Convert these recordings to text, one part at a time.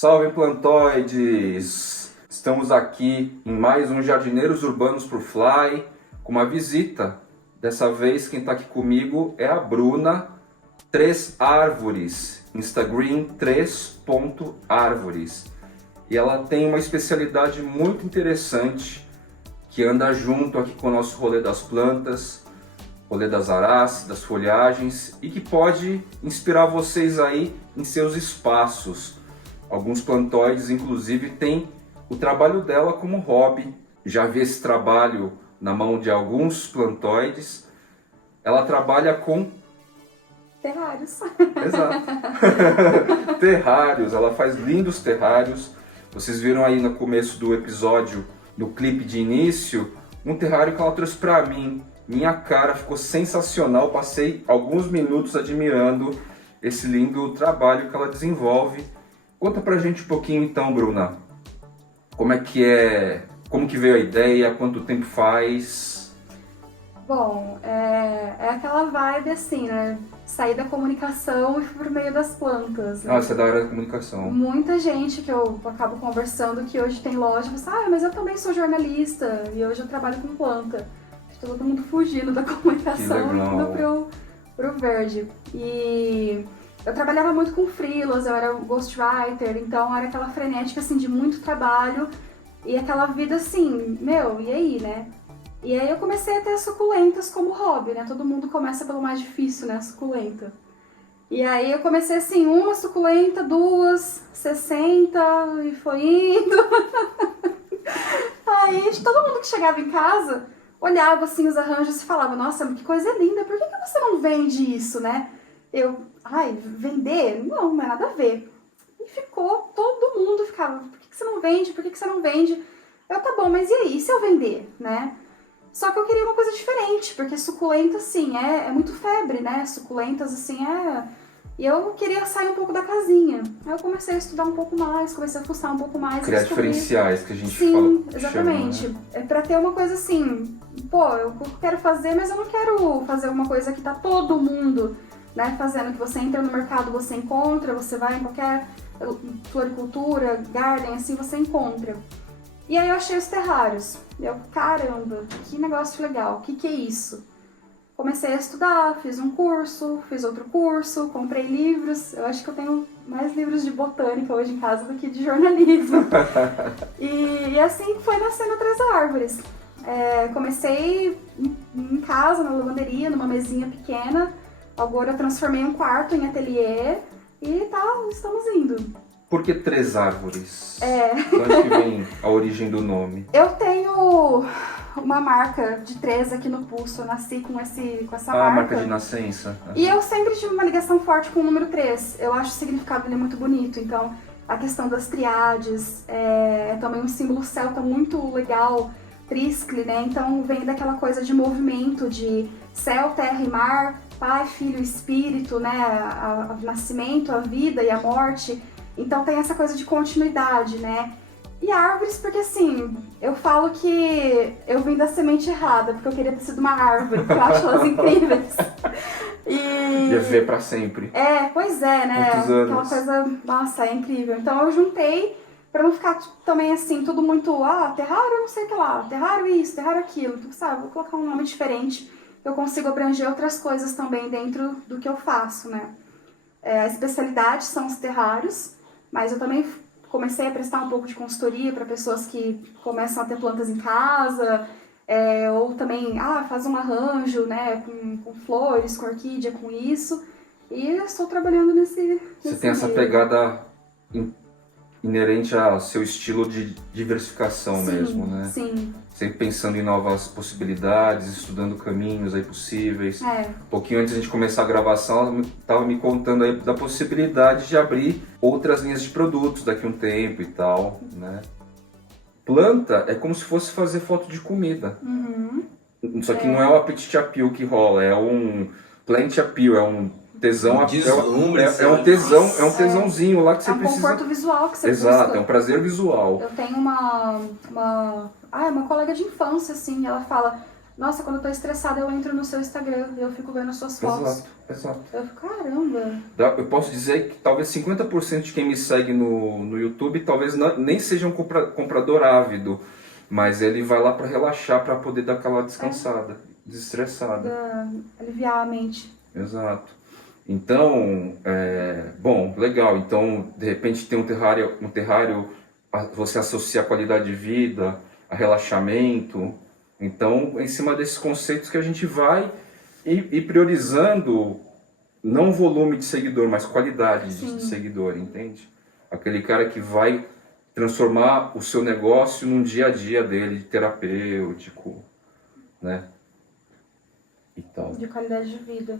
Salve plantoides! Estamos aqui em mais um Jardineiros Urbanos por Fly com uma visita. Dessa vez quem está aqui comigo é a Bruna, 3 Árvores, Instagram 3.árvores. E ela tem uma especialidade muito interessante que anda junto aqui com o nosso rolê das plantas, rolê das araces, das folhagens e que pode inspirar vocês aí em seus espaços. Alguns plantoides, inclusive, têm o trabalho dela como hobby. Já vi esse trabalho na mão de alguns plantoides. Ela trabalha com terrários. Exato. Terrários. Ela faz lindos terrários. Vocês viram aí no começo do episódio, no clipe de início, um terrário que ela trouxe para mim. Minha cara ficou sensacional. Passei alguns minutos admirando esse lindo trabalho que ela desenvolve. Conta pra gente um pouquinho então, Bruna. Como que veio a ideia, quanto tempo faz? Bom, é aquela vibe assim, né? Sair da comunicação e fui pro meio das plantas. Né? Ah, você é da área da comunicação. Muita gente que eu acabo conversando que hoje tem loja, fala, mas eu também sou jornalista e hoje eu trabalho com planta. Todo mundo fugindo da comunicação e indo pro verde. E eu trabalhava muito com freelas, eu era ghostwriter, então era aquela frenética assim de muito trabalho e aquela vida assim, e aí, né? E aí eu comecei a ter as suculentas como hobby, né? Todo mundo começa pelo mais difícil, né? A suculenta. E aí eu comecei assim, uma suculenta, 2, 60 e foi indo. Aí todo mundo que chegava em casa olhava assim os arranjos e falava, nossa, que coisa linda, por que você não vende isso, né? Vender? Não é nada a ver. E todo mundo ficava, por que você não vende? Por que você não vende? Eu, tá bom, mas e aí, e se eu vender, né? Só que eu queria uma coisa diferente, porque suculenta, assim, é muito febre, né? Suculentas, assim, E eu queria sair um pouco da casinha. Aí eu comecei a estudar um pouco mais, comecei a fuçar um pouco mais. Criar diferenciais, que a gente fala. Sim, exatamente. Chama, né? É pra ter uma coisa assim, eu quero fazer, mas eu não quero fazer uma coisa que tá todo mundo, né, fazendo, que você entra no mercado, você encontra, você vai em qualquer floricultura, garden, assim, você encontra. E aí eu achei os terrários. Caramba, que negócio legal, o que é isso? Comecei a estudar, fiz um curso, fiz outro curso, comprei livros. Eu acho que eu tenho mais livros de botânica hoje em casa do que de jornalismo. e assim foi nascendo 3 Árvores. Comecei em casa, na lavanderia, numa mesinha pequena. Agora eu transformei um quarto em ateliê e estamos indo. Por que 3 Árvores? De onde que vem a origem do nome? Eu tenho uma marca de 3 aqui no pulso, eu nasci com essa marca. A marca de nascença. E eu sempre tive uma ligação forte com o número 3. Eu acho o significado dele muito bonito, então a questão das triades é também um símbolo celta muito legal, triscle, né? Então vem daquela coisa de movimento, de céu, terra e mar, Pai, Filho, Espírito, né? O nascimento, a vida e a morte. Então tem essa coisa de continuidade, né? E árvores, porque assim, eu falo que eu vim da semente errada, porque eu queria ter sido uma árvore, porque eu acho elas incríveis. E viver pra sempre. Pois é, né? Muitos anos. Aquela coisa, nossa, é incrível. Então eu juntei pra não ficar também assim, tudo muito, terrário não sei o que lá, terrário isso, terrário aquilo. Então, sabe, vou colocar um nome diferente. Eu consigo abranger outras coisas também dentro do que eu faço, né? A especialidade são os terrários, mas eu também comecei a prestar um pouco de consultoria para pessoas que começam a ter plantas em casa, ou também, faz um arranjo, né, com flores, com orquídea, com isso. E eu estou trabalhando nesse Você tem essa pegada inerente ao seu estilo de diversificação mesmo, né? Sim. Sempre pensando em novas possibilidades, estudando caminhos aí possíveis. Um pouquinho antes de a gente começar a gravação, ela estava me contando aí da possibilidade de abrir outras linhas de produtos daqui a um tempo e tal, né? Planta é como se fosse fazer foto de comida. Uhum. Só que não é o apetite appeal que rola, é um plant appeal, é um tesão, é um tesãozinho lá que você precisa. É um conforto visual que você Exato, busca. é um prazer visual. Eu tenho uma colega de infância, assim, ela fala, Nossa, quando eu tô estressada, eu entro no seu Instagram e eu fico vendo as suas fotos. Exato. Eu fico, caramba. Eu posso dizer que talvez 50% de quem me segue no YouTube talvez nem seja um comprador ávido, mas ele vai lá para relaxar, para poder dar aquela descansada, desestressada. Aliviar a mente. Exato. Então, bom, legal. Então, de repente tem um terrário, você associa a qualidade de vida, a relaxamento. Então, é em cima desses conceitos que a gente vai e priorizando não volume de seguidor, mas qualidade de seguidor, entende? Aquele cara que vai transformar o seu negócio num dia a dia dele, terapêutico, né? E tal. De qualidade de vida.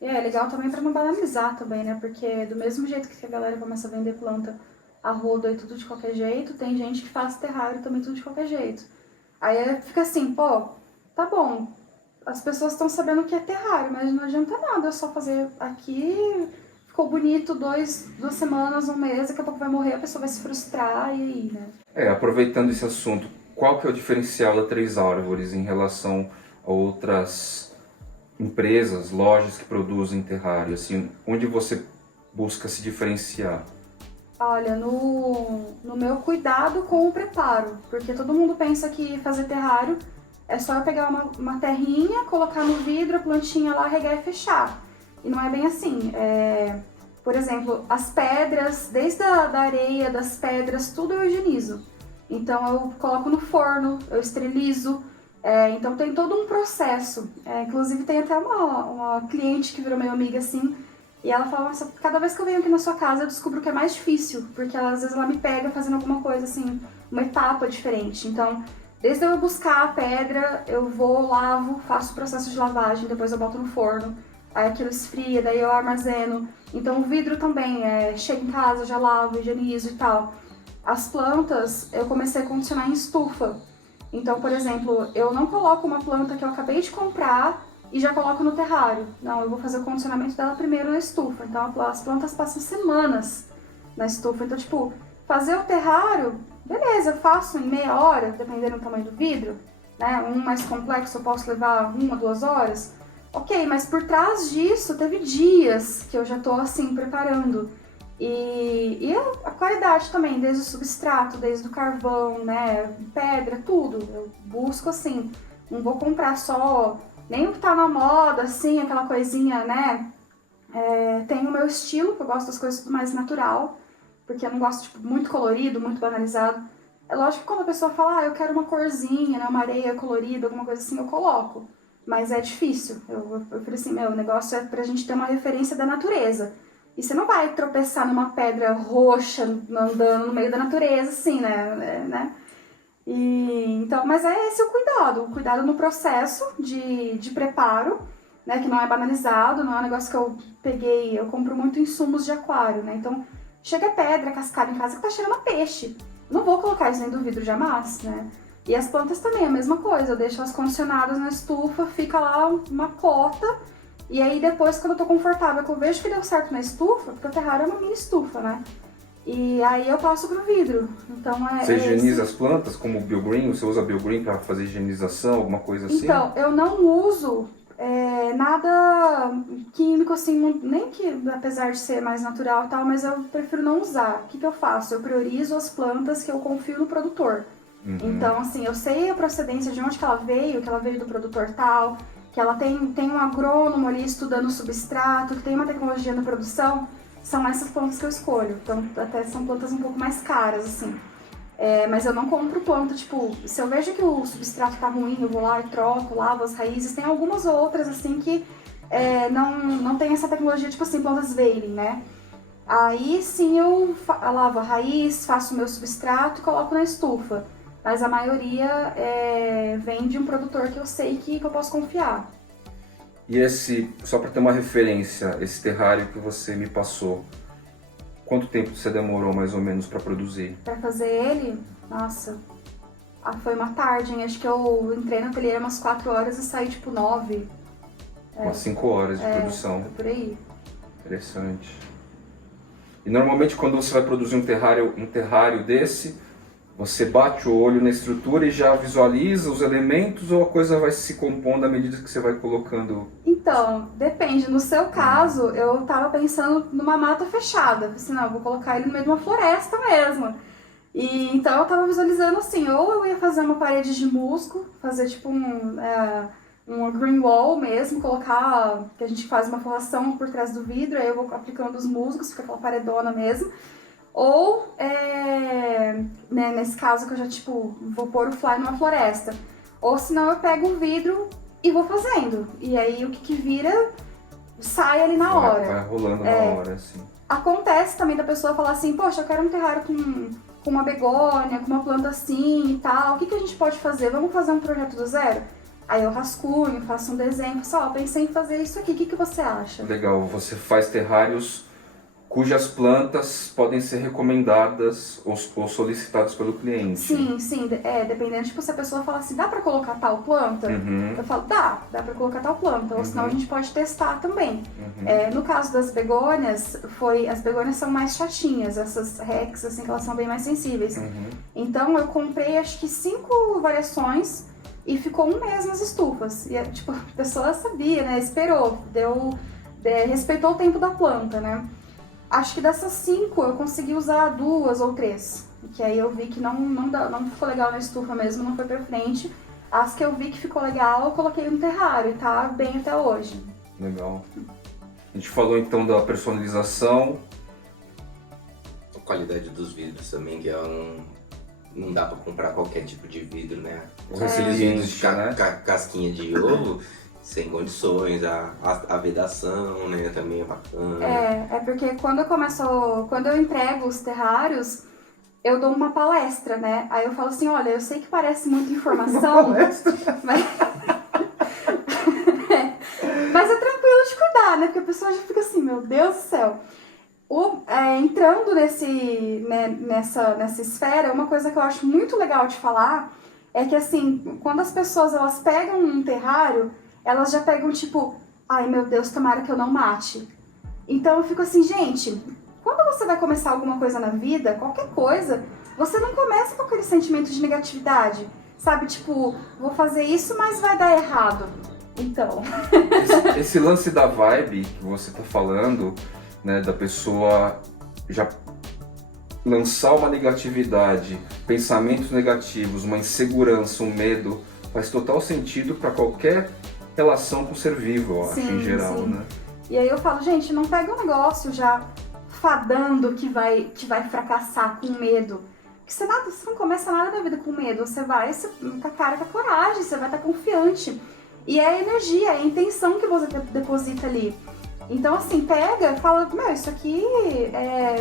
E é legal também para não banalizar também, né? Porque do mesmo jeito que a galera começa a vender planta a rodo e tudo de qualquer jeito, tem gente que faz terrário também tudo de qualquer jeito. Aí fica assim, pô, tá bom, as pessoas estão sabendo o que é terrário, mas não adianta nada, eu só fazer aqui, ficou bonito 2 semanas, um mês, daqui a pouco vai morrer, a pessoa vai se frustrar e aí, né? Aproveitando esse assunto, qual que é o diferencial da Três Árvores em relação a outras empresas, lojas que produzem terrário, assim, onde você busca se diferenciar? Olha, no meu cuidado com o preparo, porque todo mundo pensa que fazer terrário é só eu pegar uma terrinha, colocar no vidro, a plantinha lá, regar e fechar. E não é bem assim. Por exemplo, as pedras, desde a areia, das pedras, tudo eu higienizo. Então eu coloco no forno, eu esterilizo. Então tem todo um processo. Inclusive tem até uma cliente que virou minha amiga assim, e ela fala, nossa, cada vez que eu venho aqui na sua casa eu descubro que é mais difícil, porque às vezes ela me pega fazendo alguma coisa assim, uma etapa diferente. Então, desde eu buscar a pedra, eu vou, lavo, faço o processo de lavagem, depois eu boto no forno, aí aquilo esfria, daí eu armazeno. Então o vidro também, chego em casa, já lavo, higienizo e tal. As plantas, eu comecei a condicionar em estufa. Então, por exemplo, eu não coloco uma planta que eu acabei de comprar e já coloco no terrário. Não, eu vou fazer o condicionamento dela primeiro na estufa. Então, as plantas passam semanas na estufa. Então, tipo, fazer o terrário, beleza, eu faço em meia hora, dependendo do tamanho do vidro. Né? Um mais complexo eu posso levar 1 a 2 horas. Ok, mas por trás disso, teve dias que eu já tô, assim, preparando. E a qualidade também, desde o substrato, desde o carvão, né, pedra, tudo. Eu busco, assim, não vou comprar só, nem o que tá na moda, assim, aquela coisinha, né. Tem o meu estilo, que eu gosto das coisas tudo mais natural, porque eu não gosto, tipo, muito colorido, muito banalizado. É lógico que quando a pessoa fala, eu quero uma corzinha, né, uma areia colorida, alguma coisa assim, eu coloco. Mas é difícil. Eu falei assim, o negócio é pra gente ter uma referência da natureza. E você não vai tropeçar numa pedra roxa andando no meio da natureza, assim, né? Então, mas é esse o cuidado no processo de preparo, né? Que não é banalizado, não é um negócio que eu peguei, eu compro muito insumos de aquário, né? Então, chega pedra cascada em casa que tá cheirando a peixe. Não vou colocar isso dentro do vidro jamais, né? E as plantas também, a mesma coisa, eu deixo elas condicionadas na estufa, fica lá uma cota. E aí depois, quando eu tô confortável, que eu vejo que deu certo na estufa, porque o terrário é uma mini estufa, né? E aí eu passo pro vidro. Então Você higieniza as plantas como o BioGreen? Você usa BioGreen para fazer higienização, alguma coisa assim? Então, eu não uso nada químico assim, nem que apesar de ser mais natural e tal, mas eu prefiro não usar. O que eu faço? Eu priorizo as plantas que eu confio no produtor. Uhum. Então, assim, eu sei a procedência de onde que ela veio do produtor tal, que ela tem um agrônomo ali estudando o substrato, que tem uma tecnologia na produção, são essas plantas que eu escolho. Então, até são plantas um pouco mais caras, assim. Mas eu não compro planta, tipo, se eu vejo que o substrato tá ruim, eu vou lá e troco, lavo as raízes. Tem algumas outras, assim, que não tem essa tecnologia, tipo assim, plantas veiling, né? Aí, sim, eu lavo a raiz, faço o meu substrato e coloco na estufa. Mas a maioria vem de um produtor que eu sei que eu posso confiar. E só para ter uma referência, esse terrário que você me passou, quanto tempo você demorou mais ou menos para produzir? Para fazer ele, nossa, foi uma tarde, hein? Acho que eu entrei no ateliê umas 4 horas e saí tipo 9. Umas 5 horas de produção. Por aí. Interessante. E normalmente quando você vai produzir um terrário desse, Você bate o olho na estrutura e já visualiza os elementos ou a coisa vai se compondo à medida que você vai colocando? Então, depende. No seu caso, eu tava pensando numa mata fechada. Falei assim, não, eu vou colocar ele no meio de uma floresta mesmo. E então eu tava visualizando assim, ou eu ia fazer uma parede de musgo, fazer tipo um green wall mesmo, colocar, que a gente faz uma forração por trás do vidro, aí eu vou aplicando os musgos, fica aquela paredona mesmo. Ou, né, nesse caso que eu já, tipo, vou pôr o fly numa floresta. Ou senão eu pego o vidro e vou fazendo. E aí o que vira, sai ali na hora. Vai rolando na hora, assim. Acontece também da pessoa falar assim, poxa, eu quero um terrário com uma begônia, com uma planta assim e tal. O que a gente pode fazer? Vamos fazer um projeto do zero? Aí eu rascunho, faço um desenho, falo, pensei em fazer isso aqui, o que você acha? Legal, você faz terrários cujas plantas podem ser recomendadas ou solicitadas pelo cliente. Sim, dependendo, tipo, se a pessoa fala assim, dá pra colocar tal planta? Eu falo, dá pra colocar tal planta, ou senão a gente pode testar também. No caso das begônias, as begônias são mais chatinhas, essas rex, assim, que elas são bem mais sensíveis. Então eu comprei, acho que 5 variações e ficou um mês nas estufas. E, tipo, a pessoa sabia, né, esperou, respeitou o tempo da planta, né. Acho que dessas 5 eu consegui usar 2 ou 3. Que aí eu vi que não ficou legal na estufa mesmo, não foi pra frente. As que eu vi que ficou legal, eu coloquei no terrário e tá bem até hoje. Legal. A gente falou então da personalização. A qualidade dos vidros também, que não dá pra comprar qualquer tipo de vidro, né? Aqueles vidros de casquinha de ovo. Sem condições, a vedação, né, também é bacana. Porque quando eu entrego os terrários, eu dou uma palestra, né? Aí eu falo assim, olha, eu sei que parece muita informação, mas é tranquilo de cuidar, né? Porque a pessoa já fica assim, meu Deus do céu. Entrando nessa esfera, uma coisa que eu acho muito legal de falar é que, assim, quando as pessoas elas pegam um terrário, elas já pegam tipo, ai meu Deus, tomara que eu não mate. Então eu fico assim, gente, quando você vai começar alguma coisa na vida, qualquer coisa, você não começa com aquele sentimento de negatividade, sabe? Tipo, vou fazer isso, mas vai dar errado. Então... Esse lance da vibe que você tá falando, né, da pessoa já lançar uma negatividade, pensamentos negativos, uma insegurança, um medo, faz total sentido para qualquer relação com o ser vivo, eu acho, em geral, né? E aí eu falo, gente, não pega um negócio já fadando que vai fracassar com medo. Porque você não começa nada na vida com medo, você vai com a cara, com a coragem, você vai estar confiante. E é a energia, é a intenção que você deposita ali. Então, assim, pega, fala, meu, isso aqui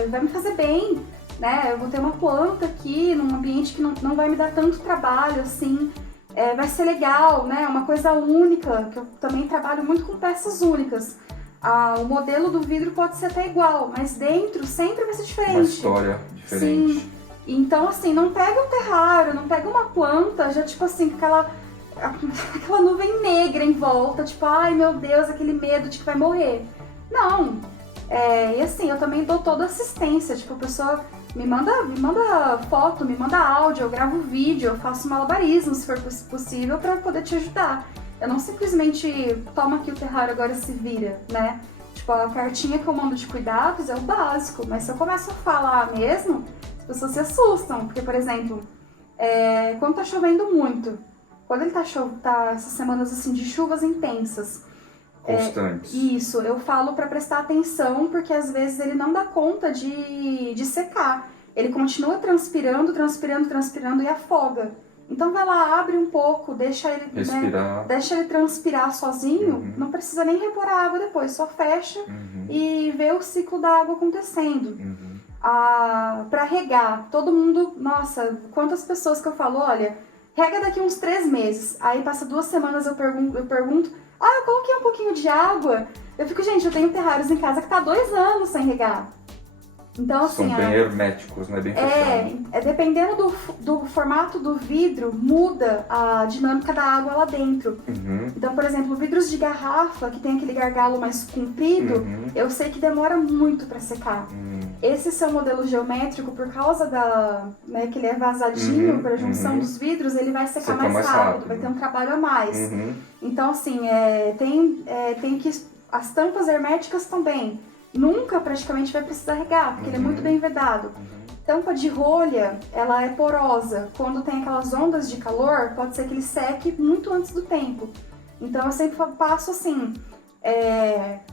vai me fazer bem, né? Eu vou ter uma planta aqui, num ambiente que não vai me dar tanto trabalho, assim. Vai ser legal, né? Uma coisa única, que eu também trabalho muito com peças únicas. O modelo do vidro pode ser até igual, mas dentro sempre vai ser diferente. Uma história diferente. Sim. Então, assim, não pega um terrário, não pega uma planta, já tipo assim, com aquela nuvem negra em volta, tipo, ai meu Deus, aquele medo de que vai morrer. Não. E assim, eu também dou toda assistência, tipo, a pessoa me manda foto, me manda áudio, eu gravo vídeo, eu faço malabarismo se for possível pra poder te ajudar. Eu não simplesmente toma aqui o terrário, agora se vira, né? Tipo, a cartinha que eu mando de cuidados é o básico, mas se eu começo a falar mesmo, as pessoas se assustam, porque, por exemplo, quando tá chovendo muito, quando ele tá essas semanas assim de chuvas intensas, constantes. Isso, eu falo pra prestar atenção, porque às vezes ele não dá conta de secar. Ele continua transpirando e afoga. Então vai lá, abre um pouco, deixa ele respirar, deixa ele transpirar sozinho, não precisa nem repor a água depois, só fecha e vê o ciclo da água acontecendo. Pra regar, todo mundo, nossa, quantas pessoas que eu falo, olha, rega daqui uns 3 meses. Aí passa 2 semanas eu pergunto, eu coloquei um pouquinho de água. Eu fico, gente, eu tenho terrários em casa que tá 2 anos sem regar. Então, assim, são bem herméticos, né? Bem fechados. Dependendo do formato do vidro, muda a dinâmica da água lá dentro. Então, por exemplo, vidros de garrafa, que tem aquele gargalo mais comprido, eu sei que demora muito pra secar. esse seu modelo geométrico, por causa né, que ele é vazadinho para a junção dos vidros, ele vai secar mais rápido, vai ter um trabalho a mais. Então, assim, tem que... As tampas herméticas também. Nunca praticamente vai precisar regar, porque ele é muito bem vedado. Tampa de rolha, ela é porosa. Quando tem aquelas ondas de calor, pode ser que ele seque muito antes do tempo. Então eu sempre passo assim,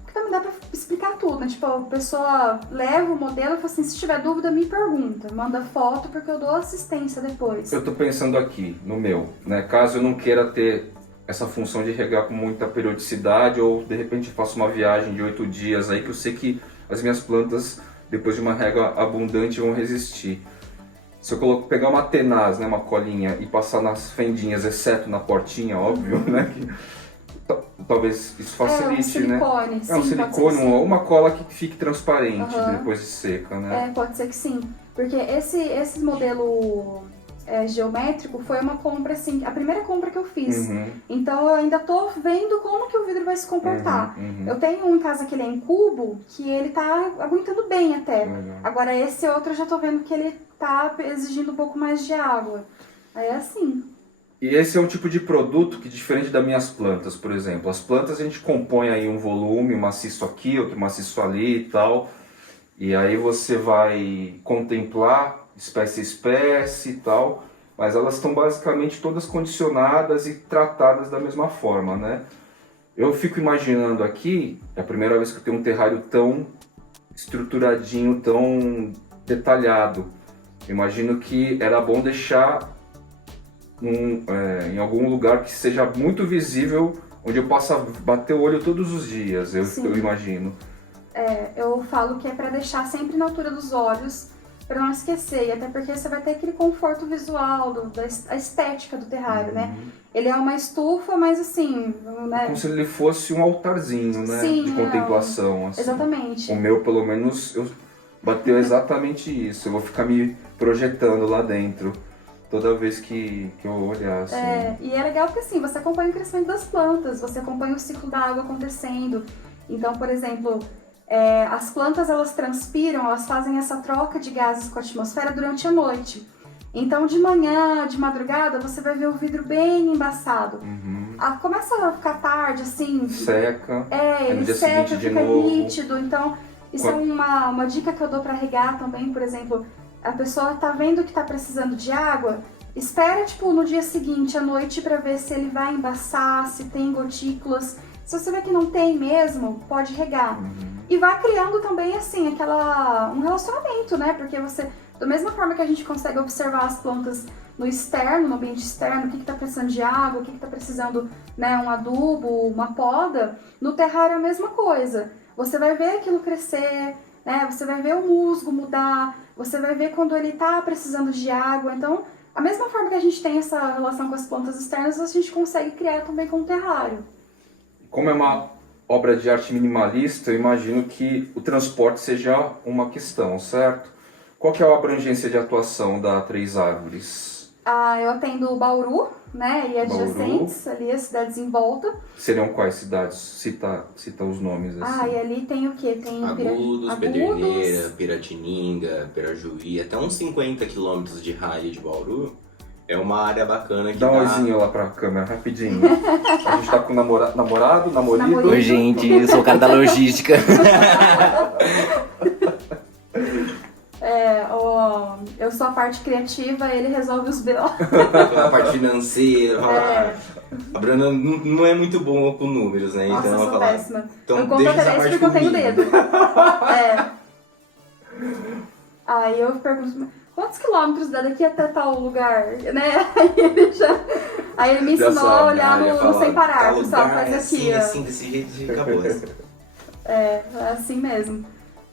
porque não dá pra explicar tudo, né? Tipo, a pessoa leva o modelo e fala assim, se tiver dúvida me pergunta, manda foto porque eu dou assistência depois. Eu tô pensando aqui, no meu, né? Caso eu não queira ter essa função de regar com muita periodicidade ou de repente faço uma viagem de 8 dias aí que eu sei que as minhas plantas, depois de uma rega abundante, vão resistir. Se eu pegar uma tenaz, né, uma colinha, e passar nas fendinhas, exceto na portinha, óbvio, né, que talvez isso facilite, um silicone, né? sim, Um silicone ou uma cola que fique transparente depois de seca, né? Pode ser que sim, porque esse modelo geométrico foi uma compra, assim, a primeira compra que eu fiz. Então eu ainda tô vendo como que o vidro vai se comportar. Eu tenho um em casa que ele é em cubo, que ele tá aguentando bem até. Agora esse outro eu já tô vendo que ele tá exigindo um pouco mais de água. Aí é assim. E esse é um tipo de produto que, diferente das minhas plantas, por exemplo. As plantas a gente compõe aí um volume, um maciço aqui, outro maciço ali e tal. E aí você vai contemplar espécie a espécie e tal, mas elas estão basicamente todas condicionadas e tratadas da mesma forma, né? Eu fico imaginando aqui, é a primeira vez que eu tenho um terrário tão estruturadinho, tão detalhado. Eu imagino que era bom deixar em algum lugar que seja muito visível, onde eu possa bater o olho todos os dias, eu imagino. Eu falo que é para deixar sempre na altura dos olhos, para não esquecer, e até porque você vai ter aquele conforto visual, da estética do terrário, né? Ele é uma estufa, mas assim... né? Como se ele fosse um altarzinho, né? Sim, de contemplação. Assim. Exatamente. O meu, pelo menos, bateu exatamente isso. Eu vou ficar me projetando lá dentro toda vez que eu olhar. Assim. E é legal porque assim, você acompanha o crescimento das plantas, você acompanha o ciclo da água acontecendo. Então, por exemplo... as plantas elas transpiram, elas fazem essa troca de gases com a atmosfera durante a noite. Então de manhã, de madrugada, você vai ver o vidro bem embaçado. Começa a ficar tarde, assim... Seca, ele seca, fica nítido. Então isso é uma dica que eu dou para regar também, por exemplo. A pessoa tá vendo que tá precisando de água, espera tipo no dia seguinte, à noite, para ver se ele vai embaçar, se tem gotículas. Se você vê que não tem mesmo, pode regar. E vai criando também, assim, um relacionamento, né? Porque você, da mesma forma que a gente consegue observar as plantas no externo, no ambiente externo, o que está precisando de água, o que está precisando, né, um adubo, uma poda, no terrário é a mesma coisa. Você vai ver aquilo crescer, né? Você vai ver o musgo mudar, você vai ver quando ele está precisando de água. Então, a mesma forma que a gente tem essa relação com as plantas externas, a gente consegue criar também com o terrário. Como é uma obra de arte minimalista, eu imagino que o transporte seja uma questão, certo? Qual que é a abrangência de atuação da Três Árvores? Eu atendo Bauru, né, e adjacentes, ali as cidades em volta. Seriam quais cidades? Cita os nomes. Assim. E ali tem o quê? Tem Agudos, Pedreira, Piratininga, Pirajuí, até uns 50 quilômetros de raio de Bauru. É uma área bacana que dá um oizinho lá pra câmera, rapidinho. A gente tá com namorido. Oi, gente, eu sou o cara da logística. Eu sou a parte criativa, ele resolve os B.O. A parte financeira. A Bruna não é muito boa com números, né? Nossa, então eu sou péssima. Então, eu conto até isso porque eu tenho dedo. Aí eu pergunto... Quantos quilômetros dá daqui até tal lugar, né? Aí ele me ensinou a olhar no sem parar, pessoal, faz aqui, assim, desse jeito e acabou. É assim mesmo.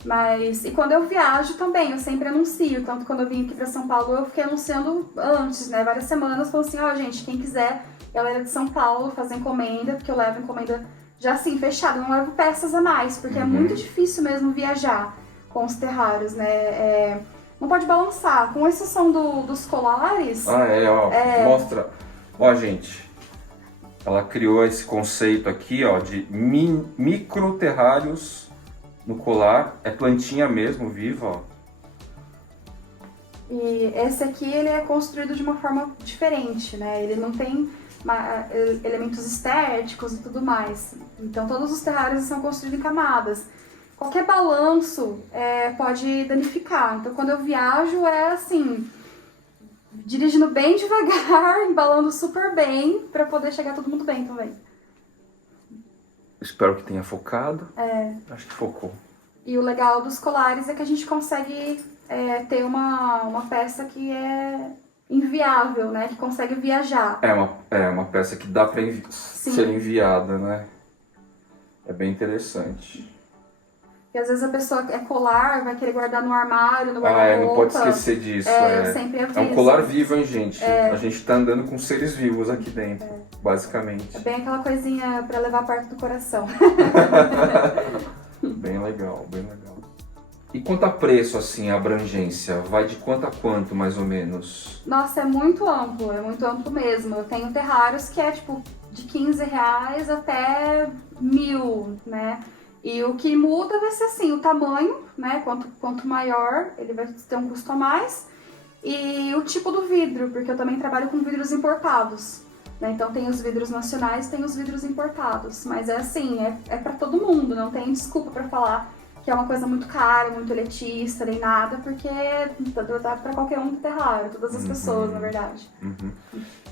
Mas, e quando eu viajo também, eu sempre anuncio, tanto quando eu vim aqui pra São Paulo, eu fiquei anunciando antes, né, várias semanas, falando assim, gente, quem quiser, galera de São Paulo, fazer encomenda, porque eu levo encomenda já assim, fechada, não levo peças a mais, porque é muito difícil mesmo viajar com os terrários, né, não pode balançar, com exceção dos colares. Mostra. Gente, ela criou esse conceito aqui, de micro terrários no colar, é plantinha mesmo, viva, ó. E esse aqui, ele é construído de uma forma diferente, né? Ele não tem elementos estéticos e tudo mais. Então, todos os terrários são construídos em camadas. Qualquer balanço pode danificar. Então, quando eu viajo, é assim, dirigindo bem devagar, embalando super bem, para poder chegar todo mundo bem também. Espero que tenha focado. Acho que focou. E o legal dos colares é que a gente consegue ter uma peça que é inviável, né? Que consegue viajar. É uma peça que dá para ser enviada, né? É bem interessante. E às vezes a pessoa é colar, vai querer guardar no armário, no guarda-roupa. Não pode esquecer disso. Eu sempre aviso. É um colar vivo, hein, gente? A gente tá andando com seres vivos aqui dentro, basicamente. É bem aquela coisinha pra levar perto do coração. Bem legal, bem legal. E quanto a preço, assim, a abrangência? Vai de quanto a quanto, mais ou menos? Nossa, é muito amplo mesmo. Eu tenho terrários que é tipo de R$15 até 1.000, né? E o que muda vai ser assim, o tamanho, né? Quanto maior, ele vai ter um custo a mais. E o tipo do vidro, porque eu também trabalho com vidros importados. Né? Então tem os vidros nacionais, tem os vidros importados. Mas é assim, é para todo mundo, não tem desculpa para falar que é uma coisa muito cara, muito elitista, nem nada, porque dá para qualquer um do terrário, todas as pessoas, na verdade.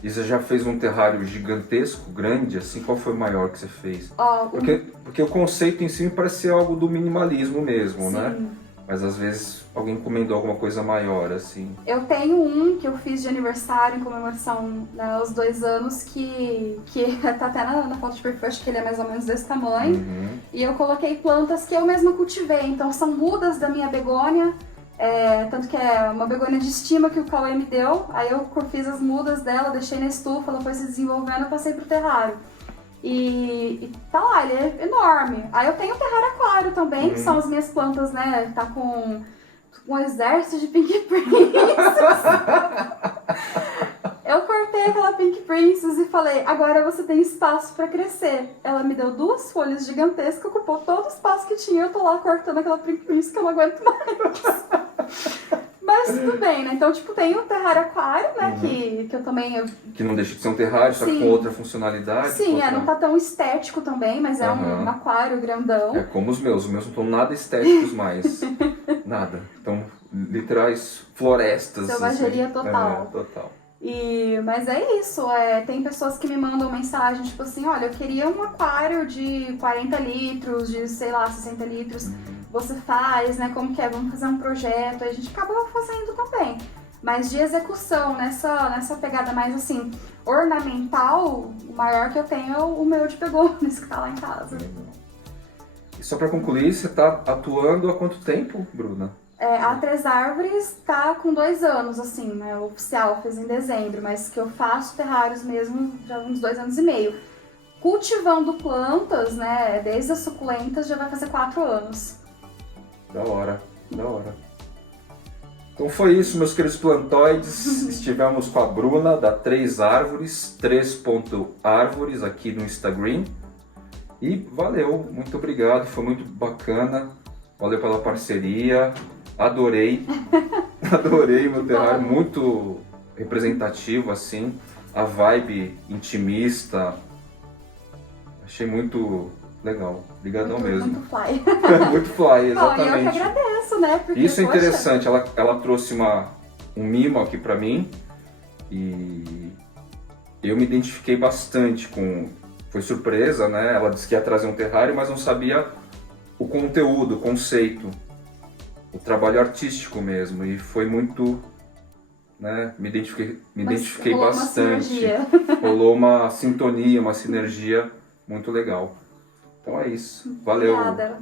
E você já fez um terrário gigantesco, grande, assim? Qual foi o maior que você fez? Porque o conceito em si me parece ser algo do minimalismo mesmo, sim, né? Mas às vezes alguém encomendou alguma coisa maior, assim. Eu tenho um que eu fiz de aniversário, em comemoração aos 2 anos, que tá até na foto de perfil, acho que ele é mais ou menos desse tamanho. E eu coloquei plantas que eu mesma cultivei, então são mudas da minha begônia, tanto que é uma begônia de estima que o Cauê me deu, aí eu fiz as mudas dela, deixei na estufa, ela foi se desenvolvendo, eu passei pro terrário. E tá lá, ele é enorme. Aí eu tenho o terrário aquário também, que são as minhas plantas, né? Tá com um exército de Pink Princess. Eu cortei aquela Pink Princess e falei, agora você tem espaço pra crescer. Ela me deu 2 folhas gigantescas, ocupou todo o espaço que tinha. Eu tô lá cortando aquela Pink Princess que eu não aguento mais. Mas tudo bem, né? Então, tipo, tem o terrário aquário, né? Que eu também... Que não deixa de ser um terrário, só que com outra funcionalidade. Sim, não tá tão estético também, mas é um aquário grandão. É como os meus não estão nada estéticos mais. Nada. Então, literais florestas. Selvageria assim. total. Total. Mas é isso, tem pessoas que me mandam mensagem, tipo assim, olha, eu queria um aquário de 40 litros, de, sei lá, 60 litros. Você faz, né? Como que é? Vamos fazer um projeto. Aí a gente acaba fazendo também. Mas de execução, nessa pegada mais assim, ornamental, o maior que eu tenho é o meu de begônias, que tá lá em casa. E só pra concluir, você tá atuando há quanto tempo, Bruna? A Três Árvores tá com 2 anos, assim, né? O oficial fez em dezembro, mas que eu faço terrários mesmo já há uns 2 anos e meio. Cultivando plantas, né? Desde as suculentas já vai fazer 4 anos. Da hora. Então foi isso, meus queridos plantoides. Estivemos com a Bruna da Três Árvores, 3.árvores aqui no Instagram. E valeu, muito obrigado, foi muito bacana. Valeu pela parceria, adorei. Adorei meu terrário, muito representativo assim. A vibe intimista, achei muito legal. Obrigadão mesmo. Muito fly. Muito fly, exatamente. Bom, eu que agradeço, né? Porque, isso é interessante, ela trouxe um mimo aqui pra mim e eu me identifiquei bastante com... Foi surpresa, né? Ela disse que ia trazer um terrário, mas não sabia o conteúdo, o conceito, o trabalho artístico mesmo. E foi muito... Né? Me identifiquei bastante. Rolou uma sintonia, uma sinergia muito legal. Então é isso. Valeu! Obrigada.